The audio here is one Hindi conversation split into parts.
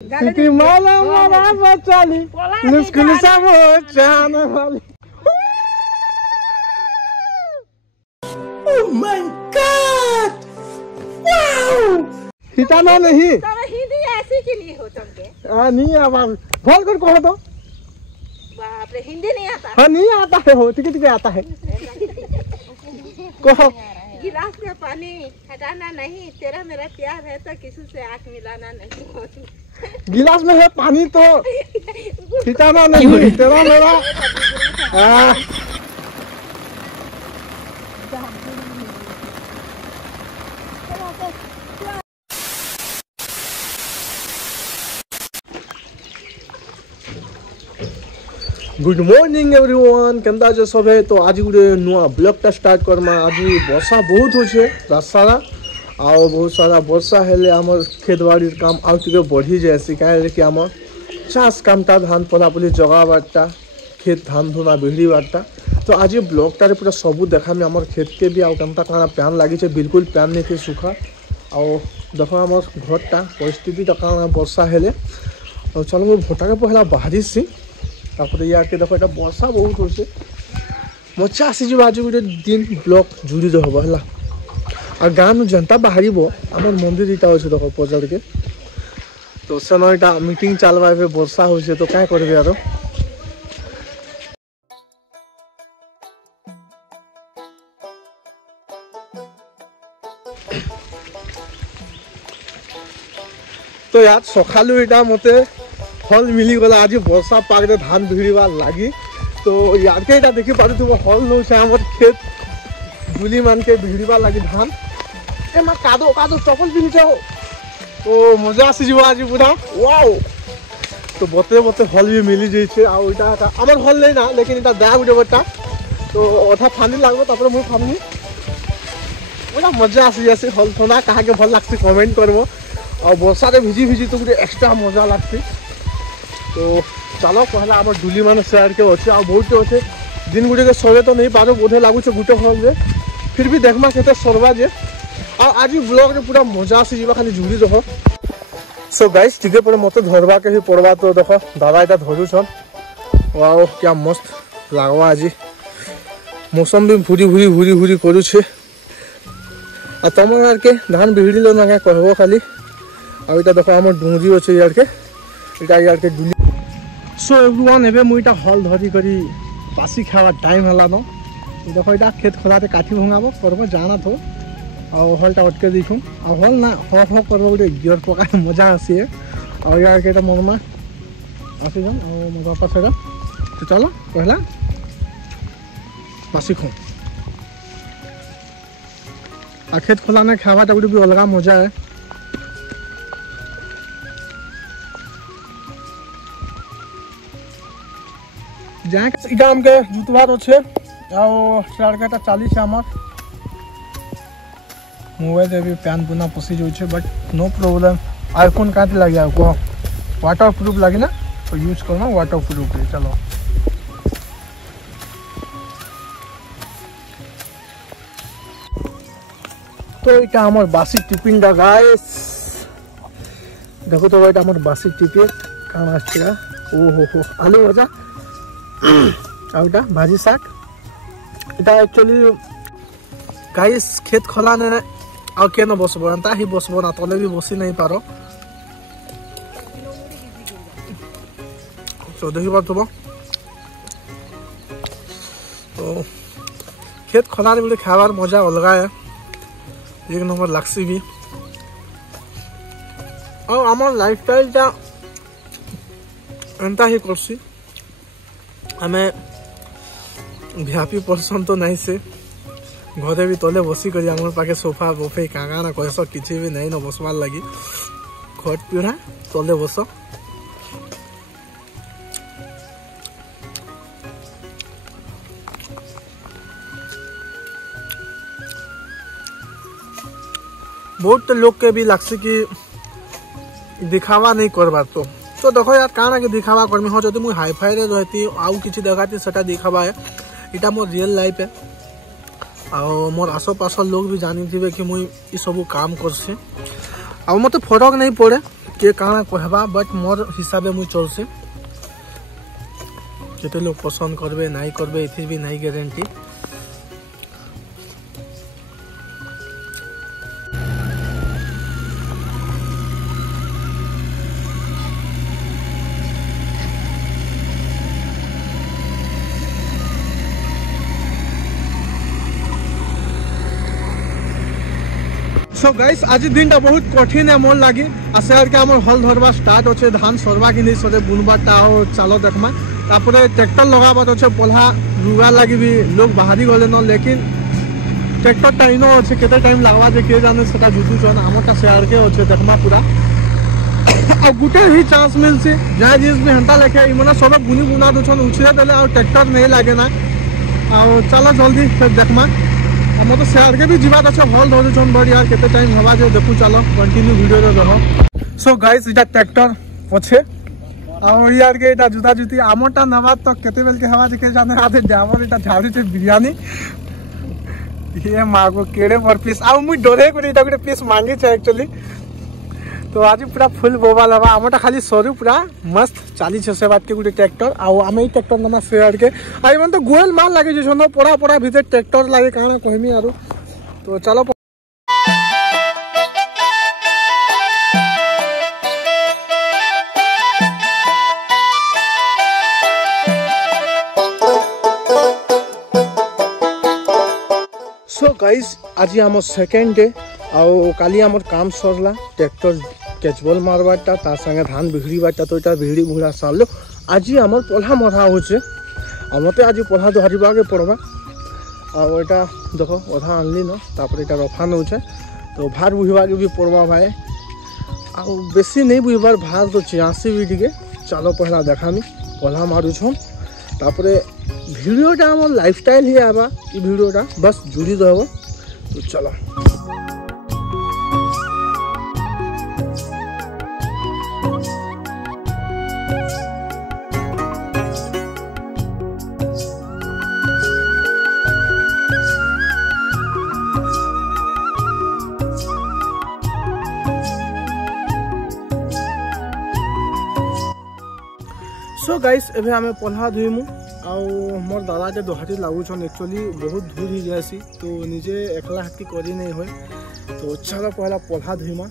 सिटी माला माला बचाली मुस्कुल सा मोचाने वाली। Oh my god, wow! हिताना नहीं तो हिंदी ऐसी के लिए हो तुमके? नहीं आवाज बोल कर कहो तो। बाप रे, हिंदी नहीं आता? हाँ नहीं आता है, हो ठीक आता है। कहो। गिलास में पानी हटाना नहीं, तेरा मेरा प्यार है तो किसी से आंख मिलाना नहीं। गिलास में है पानी तो हिताना नहीं, तेरा मेरा। गुड मॉर्निंग एवरीवन, केंदा जे सब है। तो आज गोटे नुआ ब्लॉगटा स्टार्ट करमा। आज वर्षा बहुत होछे रात सारा, आउ बहुत सारा वर्षा हेले आमर खेत बाड़ी काम आउ टिके बढ़ी जाएसी। काहे कि आमर चाष कामटा धान पलापली जगा बाटा खेत धान धुना बिहड़ी बाटा। तो आज ब्लॉगटारे पूरा सबू देखामी आमर खेत के भी आउ केनता काना प्यान लागी छे। बिल्कुल प्यान नहीं थे सुखा। आउ देखो आमर घरटा परिस्थिति काना वर्षा हेले। और चलो मैं भोटा के पहला बाहरी सी तापर यार के देखो, वर्षा बहुत होছে। मजा आसीज आज गोटे दिन ब्लॉग जुड़ी रहा है। और गाँव जनता बाहर आम मंदिर इटा अच्छे देख पचार के। तो सेन इटा मीटिंग चलवा वर्षा हो तो क्या करेंगे यार। तो यार सकालू इटा मते हल मिली गला। आज वर्षा पागे धान भिड़वा लगी। तो यार के इटा देखी पारे तुम हल नौ से आम खेत गुली मान के भिड़वा लगी धान। ए मां कादो कादो चपल पिनी जाओ। तो मजा आसी आज पूरा वाओ। तो बते बते हल भी मिली जाइए। आउ इटा आमर हल नहीं ना, लेकिन इटा दया गुटे बटा। तो अधा फानी लागबो तापर मु फानी पूरा मजा आसी जैसे हल थोड़ा कहा के भल लागसी कमेंट करबो। और वर्षा रे भिजी भिजी तो गोटे एक्स्ट्रा मजा लागसी। तो चलो पहला आम डुली मान सेयार के अच्छे आ बहुत अच्छे दिन गुटे के सरे तो नहीं पारो बोधे लगुच गोटे हल जे। फिर भी देखमा के सरवा जे। आज ब्लॉग रे पूरा मजा आसी जीवा खाली जुड़ी रह। सो गाइस टिके पर मत धरवा के ही पड़वा। तो देख दादा इटा धरुछन। वाओ क्या मस्त लागवा। आज मौसम भी भूरी भूरी भूरी भूरी करुछे। आ तुम यार के धान बिहड़ी लो ना क्या कहबो खाली। आ इटा देख आम डुंगरी अच्छे यार के इटा यार के डुली। सो एवरीवन एबे मुइटा हल धरी करी बासी खावा टाइम हला न। देखो इटा खेत खोलाते काठी भंगाबो करबो जाना थो। और हलटा अटके देखूँ और हल ना ह करबो गोटे गियर पका मजा आसी। और यार के मनमा आसी जान और मजा पास। तो चलो पहला बासी खो। आ खेत खोलाने खावाटा गोटे भी अलग मजा है। इटा आमके जुतवार अच्छे आड़केटा चली आमर मोबाइल भी पैन पुना पशि जाए। But no problem. आईफोन कहाँ लगे कह वाटर प्रूफ लगे ना, तो यूज करना वाटर प्रूफ है। चलो तो इटा आमर बासी टिफिन टा गाइस देखो। तो इटा आमर बासी टिफिन कहाँ आसछे। ओहो हो आलू भजा आउटा भाजी शाक। इटा एक्चुअली गाइस खेत खलाने आ के न बसबो एंता ही बसबो ना, तले भी बसी नहीं पारो। तो देखि बातबो तो खेत खलाने बोले खावार मजा अलग है। एक नंबर लागसी भी। और आमर लाइफस्टाइल टा एंता ही करसी। हमें व्यापी पर्सन तो नहीं से घरे भी तले बसी करी आम पाखे सोफा बोफे कागा ना कह किसी भी नहीं न बसवार लगी। खट पीढ़ा तले बस। बहुत लोग के भी लगसी कि दिखावा नहीं करवा। तो देखो यार काना के दिखावा करमी हो जदि मुई हाईफाई रे रहती आउ किछि देखाती सेटा दिखावा है। इटा मोर रियल लाइफ है। और मोर आसपास लोग भी जानी थे कि मुई ई सब काम करसे। आ मत फरक नहीं पड़े के काना कहबा बट मोर हिसाबे मुई चलसे केते लोग पसंद करबे नहीं करबे इथि भी नहीं गारंटी। सो गाइस आज दिन बहुत कठिन है मोर लगी आशा करके आम हल धरवा स्टार्ट अच्छे धान सरवा कि नहीं सरे बुनबाटा और चाल देखमा तापर ट्रैक्टर लगाबार अच्छे पल्हा रुआ लगी भी लोग बाहरी गले न लेकिन ट्रैक्टर टाइम अच्छे केते टाइम लगवा जे किए जाने सेटा जुटुछन आमटा शेयर के अच्छे देखमा पूरा और गुटे ही चांस मिलसी जहाँ जिस भी हंता लेके इमना सब बुनी बुना दुछन उछले देले और ट्रैक्टर नहीं लागे ना और चलो जल्दी फिर देखमा हम तो शेयर के भी जीवात अच्छा भल धरुछन बड़ी यार केते टाइम हवा जे देखु चलो कंटिन्यू वीडियो रे रहो। सो गाइस इटा ट्रैक्टर अच्छे और यार के इटा जुता जुती आमटा नवा तो केते बेल के हवा जे के जाने आधे डावर इटा झाड़ी छे बिरयानी ये मागो केड़े पर पीस आ मुई डरे को इटा गुटे पीस मांगी छे एक्चुअली तो आज पूरा फुल बोबा लबा आमटा खाली सरू पूरा मस्त 40-60 वाट के गुटे ट्रैक्टर आ आमे ई ट्रैक्टर नमा शेयर के आई मन तो गोल माल लागे जे छनो पड़ा पड़ा भीतर ट्रैक्टर लागे काना कहमी आरो तो चलो सो गाइस आज आम सेकेंड डे आउ काली आमर काम सरला ट्रैक्टर कैचबॉल मारबाटा तार संगे धान बिगड़ीबाटा तो इटा बिगड़ी बुगड़ा सारलो आज आमर पल्हा मरा होचे मते आज पल्हा धरवाके पड़वा और इटा देखो अधा आनली न तापर इटा रफा नौचे तो भार बुझवाके भी पड़वा भाई आ बेसी नहीं बुझबार भार तो 86 भी टिके चलो पहला देखामी पल्हा मारुछम तापर वीडियोटा आमर लाइफस्टाइल ही आबा ई वीडियोटा बस जुड़ी रहबो तो चलो सो गाइस एबे हमें पल्हा धुईमु आउ मोर दादा के दोहाटी लागुछन एक्चुअली बहुत धूल ही जासी तो निजे एकला हाथी करी नहीं होय तो चलो पहला पल्हा धुईमा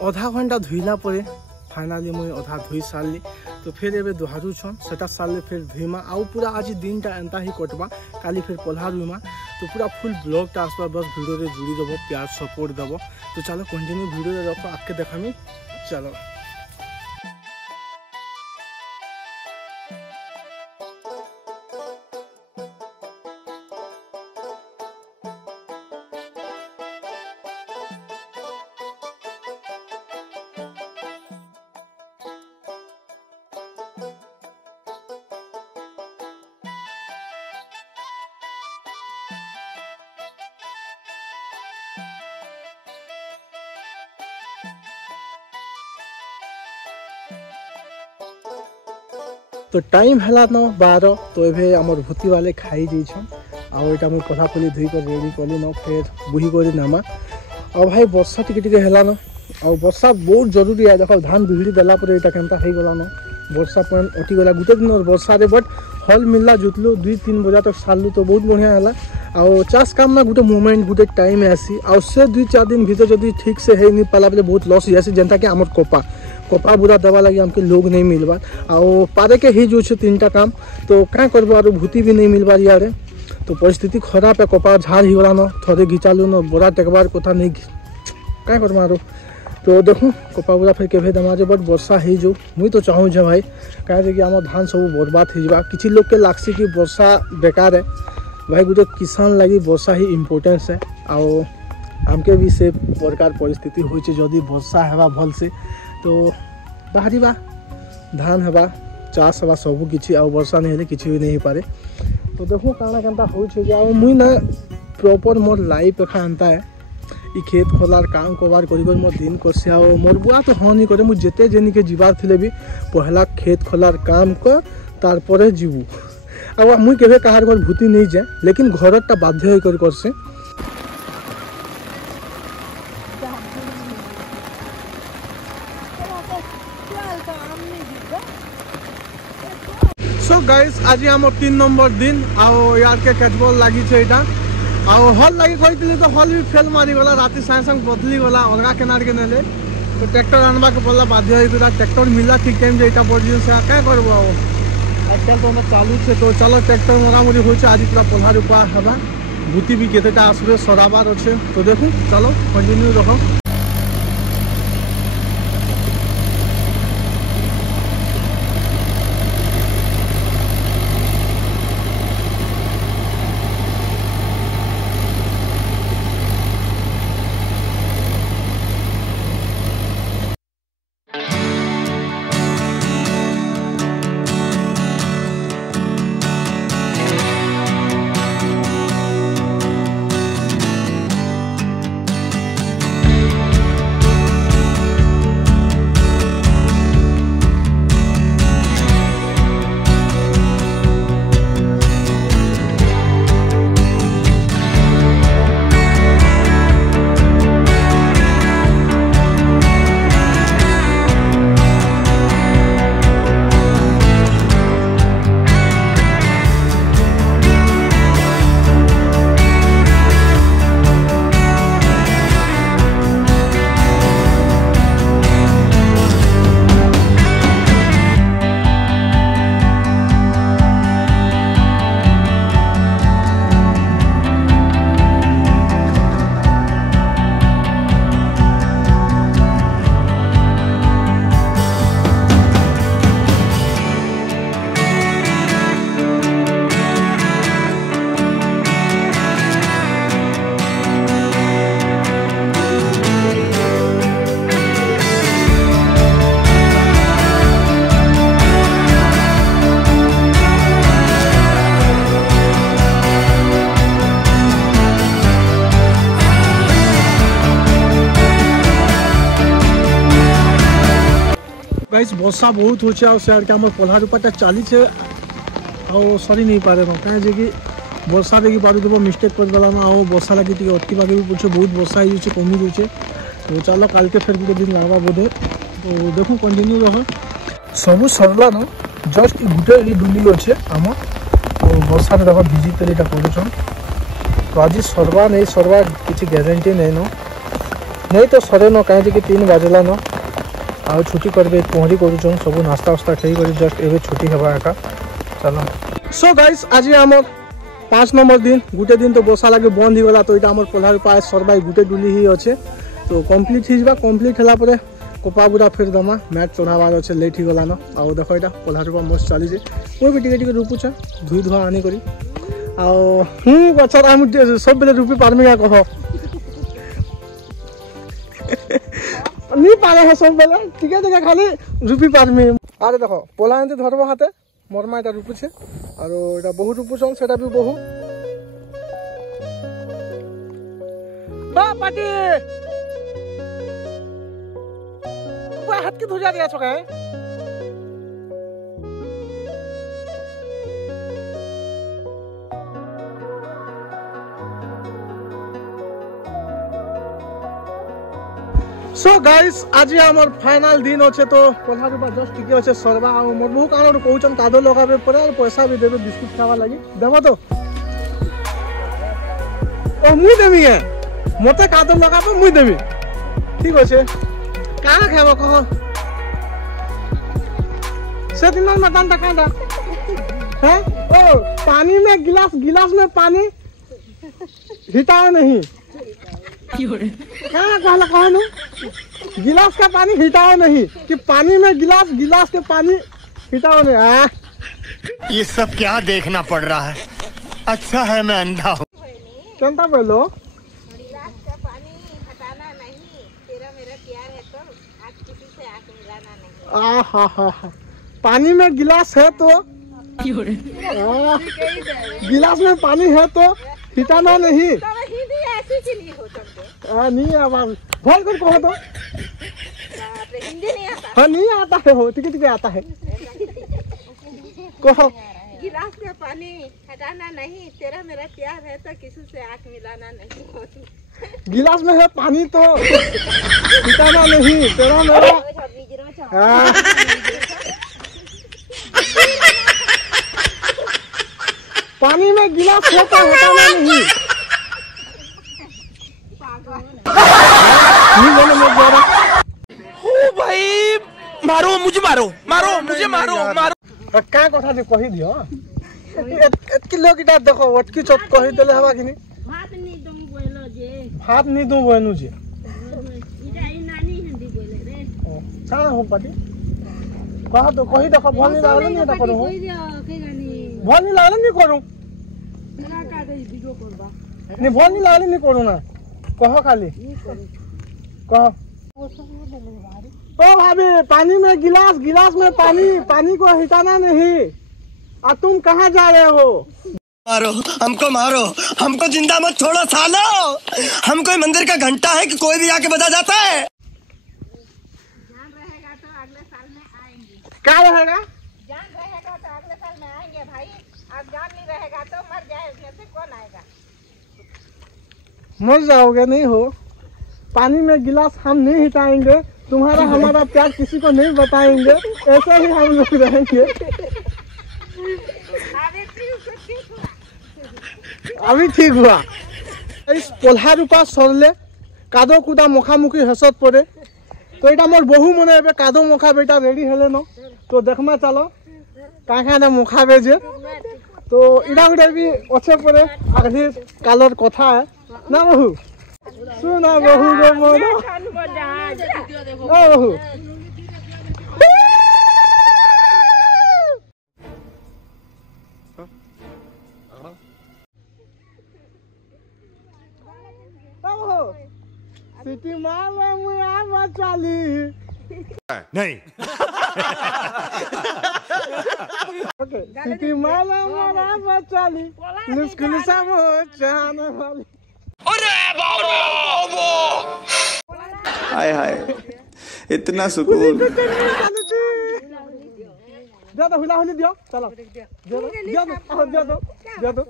आधा घंटा धुईला परे फाइनाली मुई आधा धुई सारली तो फिर एबे दोहारुछन सेटा सारले फिर धुईमा आउ पूरा आज दिनटा एंता ही कटबा काली फिर पल्हा रुईमा तो पूरा फुल ब्लॉगटा आसबा बस वीडियो रे जुड़ी दबो प्यार सपोर्ट दबो तो चलो कंटिन्यू वीडियो रे रखो आपके देखामी चलो। तो टाइम है न 12 तो ये आम भूति वाले खाई जाइछन आटा मुझे कथा खोली धुई कर रेडी कली न फिर बुही कर नामा और भाई वर्षा टिके टिके है न और वर्षा बहुत जरूरी है देख धान बिगड़ी देला पर यहाँ केनता हो गला न वर्षा पान उठीगला गोटे दिन वर्षा बट हल मिलला जुतलु 2-3 बजा तक सारलु तो बहुत बढ़िया है और चाष काम में गोटे मोमेंट गोटे टाइम आसी और से 2-4 दिन भीतर जब ठीक से है नहीं पाला बेले बहुत लॉस हो जेनता कि आम कपा बुरा दवा लगे हमके लोग नहीं मिलबा और पारे के ही जो 3टा काम तो क्या करबो और भूति भी नहीं मिलबा यार तो परिस्थिति खराब है कपा झाड़ ही गला न थोड़े घिचालू न बड़ा टेकबार कथा नहीं क्या करबा आरो तो देखो कपा बुरा फिर केभे दमाजे बट वर्षा ही जो मुई तो चाहूँ जे भाई कहे कि आम धान सब बर्बाद हो जा किसी लोग के लागसी कि वर्षा बेकार है भाई गोटे किसान लगी वर्षा ही इम्पोर्टेंस है। आउ आमके भी से प्रकार परिस्थिति होइछे जदि वर्षा हेबा भल से तो बाहरिबा धान हेबा चाष हेबा सब किछि। आ वर्षा नहीं हेले किछि भी नहीं पारे। तो देखो काना केनता होइछे जे आ मुई ना प्रॉपर मोर लाइफ एखा एंता है ई खेत खोलार काम करबार करी मोर दिन करसे। आ मोर बुआ तो हाँ नहीं करे मुझे जेते जेनी के जीवार थिले भी पहला खेत खोलार काम कर तार परे जीवू। आ मुई केबे कहार घर भूति नहीं जाए लेकिन घरटा बाध्य होई कर करसे। सो गाइस आज हमर 3 नंबर दिन आओ यार के कैटबॉल लागी छे एटा आओ हल लागी कहतिले तो हल भी फेल मारी गला राती संग संग बदली गला अलगा केनार के नेले तो ट्रैक्टर आनबा के पड़ला बाध्य होई गला। ट्रैक्टर मिला ठीक टाइम जे एटा पड़जियो से का करबो आओ आजकल तो चालू छे तो चलो ट्रैक्टर मोरामुरी होइछे आज पूरा पल्हा रूपा हबा भूति भी केतेटा आसबे सराबार अछि तो देखू चलो कंटिन्यू रहो। गाइस वर्षा बहुत होचे और शहर के हमर पल्हा रूपाटा चाली छे और सरी नहीं पारे न काहे जे कि वर्षा देखि बारू देबो मिस्टेक कर देला ना और वर्षा लगी टिके अटकी बागे भी पूछे बहुत वर्षा ही होचे कमी होचे तो चलो काल के फिर गुटे दिन लागबा बोधे तो देखो कंटिन्यू रहो सब सरला न जस्ट गुटे ई डुली होचे हम और वर्षा रे देखो भिजी तेलीटा पड़ुछन तो आज सरवा नहीं सरवा किछि गारंटी नहीं न नहीं तो सरे न काहे जे कि 3 बजला न आ छुट्टी करबे पहरी करूछन सब नाश्ता वास्ता खाई कर जस्ट एबे छुट्टी हेबा एका चलो। सो गाइस आज हमर 5 नंबर दिन गुटे दिन तो वर्षा लागे बंद ही गला तो इटा हमर पल्हा पाए सरबाई गुटे डुली ही अच्छे तो कंप्लीट हिजबा कंप्लीट हला परे कोपा बुरा फिर दमा मैच चढ़ाबार अच्छे लेट ही गला न आ देखो इटा पल्हा रूपा मस्त चली जे कोई भी टिके टिके रूपुछ धुई धुआ आनी करी आ गछर हम सब बेले रूपी पारमी का कह नहीं पारे है सब बेले ठीक है खाली रूपी पारमी अरे देखो पोला एंते धरबो हाथे मरमा এটা রূপুছে আর এটা বহু রূপুছন সেটা भी বহু বা পাটি ওয়া হাত কি ধুজা দিয়া ছকে सो गाइस आज हमर फाइनल दिन होचे तो पल्हा रूपा जस्ट टिके होचे सरबा आ मोर बहु कान कहउचन कादो लगाबे परे और पैसा भी देबे बिस्कुट खावा लागि देबो तो ओ मुई देबी है मते कादो लगाबे मुई देबी ठीक होचे काना खाबो कह से दिन में दान कांदा है ओ पानी में गिलास में पानी हिटाओ नहीं क्या कहला कहनु गिलास का पानी हिटाओ नहीं कि पानी में गिलास के पानी हिटाओ नहीं ये सब क्या देखना पड़ रहा है अच्छा है मैं अंधा हूँ। केंता बोलो गिलास का पानी हटाना नहीं, तेरा मेरा प्यार है तो आज किसी से आंख मिलाना नहीं। हा पानी में गिलास है तो गिलास में पानी है तो हिटाना नहीं। तो हिंदी ऐसी के लिए हो तुमको? नहीं अब बोल कर कहो तो। बाप रे, हिंदी नहीं आता। हाँ नहीं आता है हो ठीक आता है कहो। गिलास का पानी हटाना नहीं, तेरा मेरा प्यार है तो किसी से आंख मिलाना नहीं। गिलास में है पानी तो हिटाना नहीं तेरा मेरा। हाँ। पानी में गिलास है तो हटाना नहीं। नहीं बोले मैं जा रहा। ओ भाई मारो मुझे मारो क्या कथा जे कहि दियो एतकी लोग इटा देखो अटकी चोट कहि देले हवा कि नहीं। भात नहीं तुम बोलो जे, भात नहीं दो बनु जी इटा ई नानी हिंदी बोले रे। सारा हो पाटी कहा तो कहि देखो भल नहीं लागल नहीं एटा करू कोई दियो के गानी भल नहीं लागल नहीं करू ना का दे वीडियो करबा। नहीं भल नहीं लागल नहीं करू ना कहो खाली कहो। ओ भाभी पानी में गिलास गिलास में पानी को हिटाना नहीं। और तुम कहाँ जा रहे हो? मारो हमको जिंदा मत छोड़ो सालो। हम कोई मंदिर का घंटा है कि कोई भी आके बजा जाता है। जान रहेगा तो अगले साल में आएंगे। क्या रहेगा? जान रहेगा तो अगले साल में आएंगे भाई। अब जान नहीं रहेगा तो मर जाए, उसमें से कौन आएगा? मर जाओगे नहीं हो। पानी में गिलास हम नहीं हिटाएंगे, तुम्हारा हमारा प्यार किसी को नहीं बताएंगे, ऐसे ही हम लोग रहेंगे। अभी ठीक हुआ। इस पोल्हा रूपा सरले कादो कुदा मुखामुखी हसत पड़े तो এটা मोर बहु मने एबे कादो मुखा बेटा रेडी हेले न तो देखमा चलो काका ना मुखा बेजे तो इडा गुडा भी अच्छे पड़े आगे कालर कथा है ना बहु सुना बहु रे मोर ओ बहु सिटी माले मुआ बचाली नहीं ओके सिटी माले मुआ बचाली मुश्किल समो चाहने वाली हाय हाय इतना सुकून। दे दो हुला हुली दियो चलो दे दो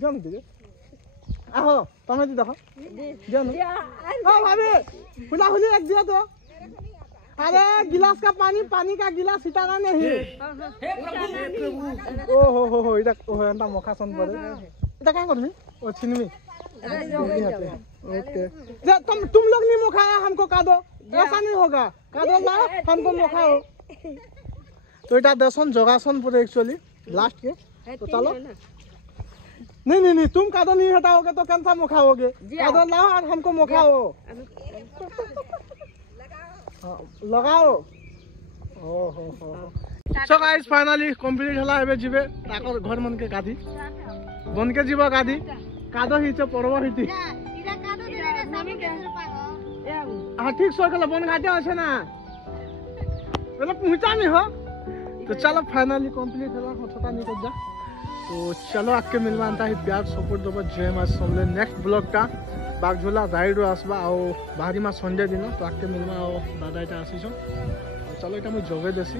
दे आहो तमे दी देखो दियो न ओ भाभी हुला हुली एक दियो तो। अरे गिलास का पानी का गिलास हिटाना नहीं। ओ हो इटा ओ एंता मखा सन पड़े इटा का करमी ओ छिनमी ओके तुम लोग नहीं मुखाया हमको कादो ऐसा नहीं होगा कादो लाओ हमको मुखाओ तो इटा दसन जोगासन पूरे एक्चुअली लास्ट के तो चलो नहीं तुम कादो नहीं हटाओगे तो कैसा मुखाओगे कादो लाओ और हमको मुखाओ लगाओ ओहो सो गाइस फाइनली कंप्लीट हला एबे जिबे ताकर घर मन के गादी बन के जीव गादी कादो हिचे पड़ब हिटी हाँ ठीक सो गल बन घाटे अच्छे ना मतलब पहुंचा नहीं हो तो चलो फाइनली कंप्लीट है छोटा नहीं कर जा तो चलो आके मिलवा ही प्यार सपोर्ट दब जय माँ समले नेक्स्ट ब्लॉगटा बागझोला राइड आसबा और बाहरी माँ संडे दिन तो आके मिलवा दादा इटा आसी चलो इटा मुझे जगे देसी